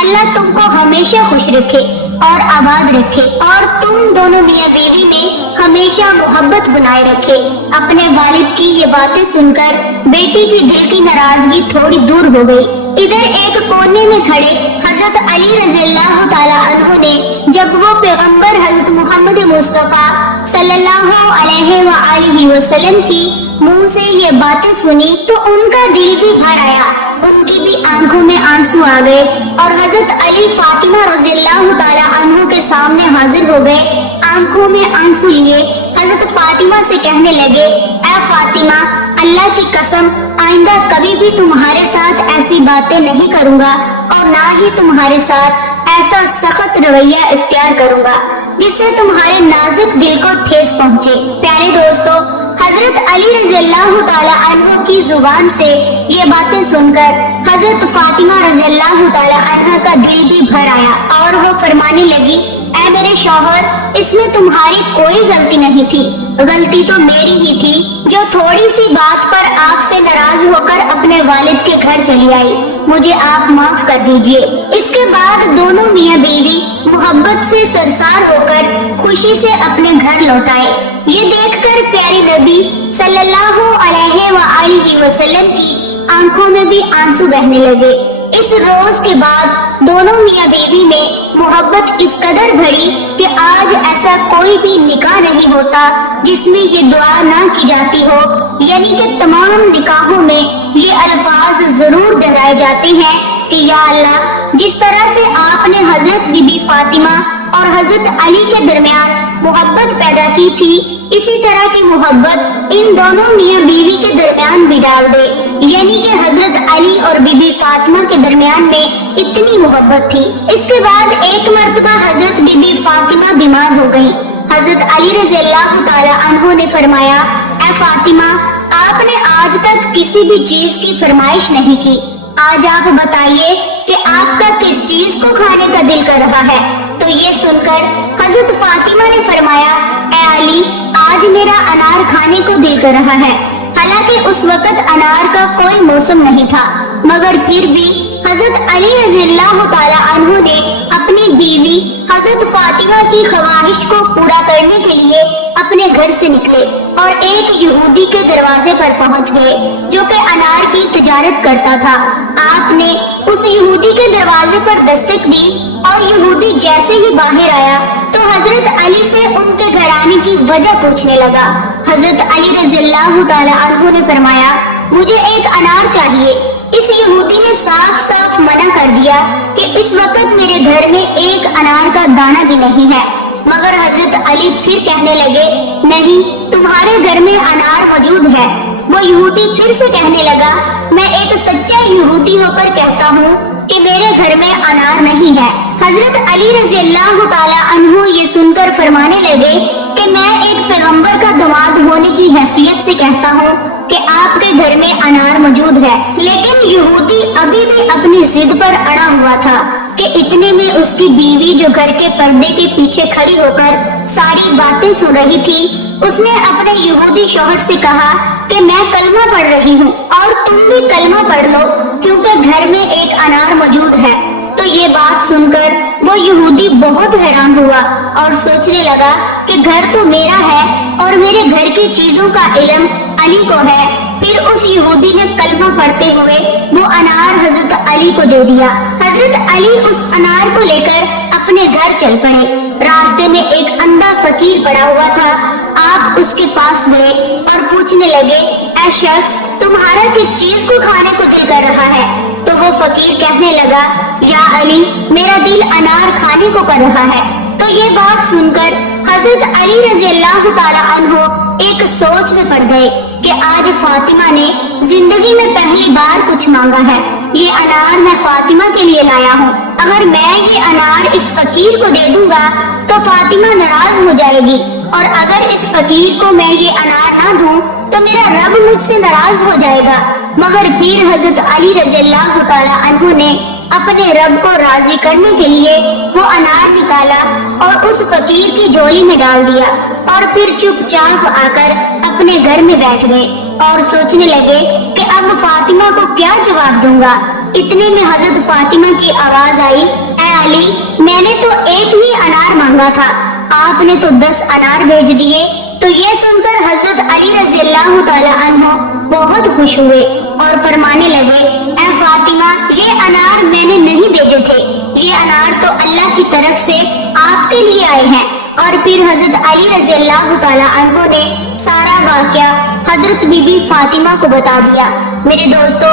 اللہ تم کو ہمیشہ خوش رکھے اور آباد رکھے اور تم دونوں میاں بیوی میں ہمیشہ محبت بنائے رکھے۔ اپنے والد کی یہ باتیں سن کر بیٹی کی دل کی ناراضگی تھوڑی دور ہو گئی۔ ادھر ایک کونے میں کھڑے حضرت علی رضی اللہ تعالیٰ عنہ نے جب وہ پیغمبر حضرت محمد مصطفیٰ صلی اللہ علیہ وآلہ وسلم کی منہ سے یہ باتیں سنی تو ان کا دل بھی بھر آیا، ان کی بھی آنکھوں میں آنسو آ گئے اور حضرت علی فاطمہ رضی اللہ تعالیٰ عنہ کے سامنے حاضر ہو گئے۔ آنکھوں میں آنسو لیے حضرت فاطمہ سے کہنے لگے، اے فاطمہ، اللہ کی قسم آئندہ کبھی بھی تمہارے ساتھ ایسی باتیں نہیں کروں گا اور نہ ہی تمہارے ساتھ ایسا سخت رویہ اختیار کروں گا جس سے تمہارے نازک دل کو ٹھیس پہنچے۔ پیارے دوستو، حضرت علی رضی اللہ تعالیٰ عنہ کی زبان سے یہ باتیں سن کر حضرت فاطمہ رضی اللہ تعالیٰ عنہ کا دل بھی بھر آیا اور وہ فرمانے لگی، اے میرے شوہر، اس میں تمہاری کوئی غلطی نہیں تھی، غلطی تو میری ہی تھی جو تھوڑی سی بات پر آپ سے ناراض ہو کر اپنے والد کے گھر چلی آئی، مجھے آپ معاف کر دیجئے۔ اس کے بعد دونوں میاں بیوی محبت سے سرسار ہو کر خوشی سے اپنے گھر لوٹ آئے۔ یہ دیکھ کر پیارے نبی صلی اللہ علیہ وآلہ وسلم کی آنکھوں میں بھی آنسو بہنے لگے۔ اس روز کے بعد دونوں میاں بیوی میں محبت اس قدر بڑھی کہ آج ایسا کوئی بھی نکاح نہیں ہوتا جس میں یہ دعا نہ کی جاتی ہو، یعنی کہ تمام نکاحوں میں یہ الفاظ ضرور دہرائے جاتے ہیں کہ یا اللہ، جس طرح سے آپ نے حضرت بی بی فاطمہ اور حضرت علی کے درمیان محبت پیدا کی تھی، اسی طرح کی محبت ان دونوں میاں بیوی کے درمیان بھی ڈال دے، یعنی کہ حضرت علی اور بی بی فاطمہ کے درمیان میں اتنی محبت تھی۔ اس کے بعد ایک مرتبہ حضرت بی بی فاطمہ بیمار ہو گئی۔ حضرت علی رضی اللہ تعالیٰ عنہ نے فرمایا، اے فاطمہ، آپ نے آج تک کسی بھی چیز کی فرمائش نہیں کی، آج آپ بتائیے کہ آپ کا کس چیز کو کھانے کا دل کر رہا ہے؟ تو یہ سن کر حضرت فاطمہ نے فرمایا، اے علی، آج میرا انار کھانے کو دل کر رہا ہے۔ حالانکہ اس وقت انار کا کوئی موسم نہیں تھا، مگر پھر بھی حضرت علی رضی اللہ تعالیٰ عنہ نے اپنی بیوی حضرت فاطمہ کی خواہش کو پورا کرنے کے لیے اپنے گھر سے نکلے اور ایک یہودی کے دروازے پر پہنچ گئے جو کہ انار کی تجارت کرتا تھا۔ آپ نے اس یہودی کے دروازے پر دستک دی اور یہودی جیسے ہی باہر آیا تو حضرت علی سے ان کے گھر آنے کی وجہ پوچھنے لگا۔ حضرت علی رضی اللہ تعالیٰ عنہ نے فرمایا، مجھے ایک انار چاہیے۔ اس یہودی نے صاف صاف منع کر دیا کہ اس وقت میرے گھر میں ایک انار کا دانہ بھی نہیں ہے، مگر حضرت علی پھر کہنے لگے، نہیں، تمہارے گھر میں انار موجود ہے۔ وہ یہودی پھر سے کہنے لگا، میں ایک سچا یہودی ہو کر کہتا ہوں کہ میرے گھر میں انار نہیں ہے۔ حضرت علی رضی اللہ تعالیٰ عنہ یہ سن کر فرمانے لگے کہ میں ایک پیغمبر کا داماد ہونے کی حیثیت سے کہتا ہوں کہ آپ کے گھر میں انار موجود ہے۔ لیکن یہودی ابھی بھی اپنی ضد پر اڑا ہوا تھا کہ اتنے میں اس کی بیوی جو گھر کے پردے کے پیچھے کھڑی ہو کر ساری باتیں سن رہی تھی، اس نے اپنے یہودی شوہر سے کہا کہ میں کلمہ پڑھ رہی ہوں اور تم بھی کلمہ پڑھ لو کیونکہ گھر میں ایک انار موجود ہے۔ تو یہ بات سن کر وہ یہودی بہت حیران ہوا اور سوچنے لگا کہ گھر تو میرا ہے اور میرے گھر کی چیزوں کا علم علی کو ہے۔ پھر اس یہودی نے کلمہ پڑھتے ہوئے وہ انار حضرت علی کو دے دیا۔ حضرت علی اس انار کو لے کر اپنے گھر چل پڑے۔ راستے میں ایک اندھا فقیر پڑا ہوا تھا، آپ اس کے پاس گئے اور پوچھنے لگے، اے شخص، تمہارا کس چیز کو کھانے کو دل کر رہا ہے؟ تو وہ فقیر کہنے لگا، یا علی، میرا دل انار کھانے کو کر رہا ہے۔ تو یہ بات سن کر حضرت علی رضی اللہ تعالیٰ عنہ ایک سوچ میں پڑ گئے کہ آج فاطمہ نے زندگی میں پہلی بار کچھ مانگا ہے، یہ انار میں فاطمہ کے لیے لایا ہوں، اگر میں یہ انار اس فقیر کو دے دوں گا تو فاطمہ ناراض ہو جائے گی، اور اگر اس فقیر کو میں یہ انار نہ دوں تو میرا رب مجھ سے ناراض ہو جائے گا۔ مگر پھر حضرت علی رضی اللہ تعالیٰ عنہ نے اپنے رب کو راضی کرنے کے لیے وہ انار نکالا اور اس فقیر کی جھولی میں ڈال دیا اور پھر چپ چاپ آ کر اپنے گھر میں بیٹھ گئے اور سوچنے لگے کہ اب فاطمہ کو کیا جواب دوں گا۔ اتنے میں حضرت فاطمہ کی آواز آئی، اے علی، میں نے تو ایک ہی انار مانگا تھا، آپ نے تو 10 انار بھیج دیے۔ تو یہ سن کر حضرت علی رضی اللہ تعالی عنہ بہت خوش ہوئے اور فرمانے لگے، اے فاطمہ، یہ انار میں نے نہیں بھیجے تھے، یہ انار تو اللہ کی طرف سے آپ کے لیے آئے ہیں۔ اور پھر حضرت علی رضی اللہ تعالی عنہ نے سارا واقعہ حضرت بی بی فاطمہ کو بتا دیا۔ میرے دوستو،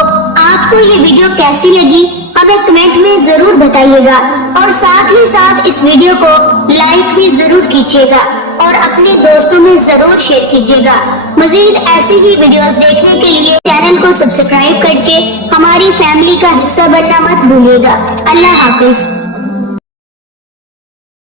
آپ کو یہ ویڈیو کیسی لگی ہمیں کمنٹ میں ضرور بتائیے گا، اور ساتھ ہی ساتھ اس ویڈیو کو لائک بھی ضرور کیجیے گا اور اپنے دوستوں میں ضرور شیئر کیجیے گا۔ مزید ایسی ہی ویڈیوز دیکھنے کے لیے چینل کو سبسکرائب کر کے ہماری فیملی کا حصہ بننا مت بھولیے گا۔ اللہ حافظ۔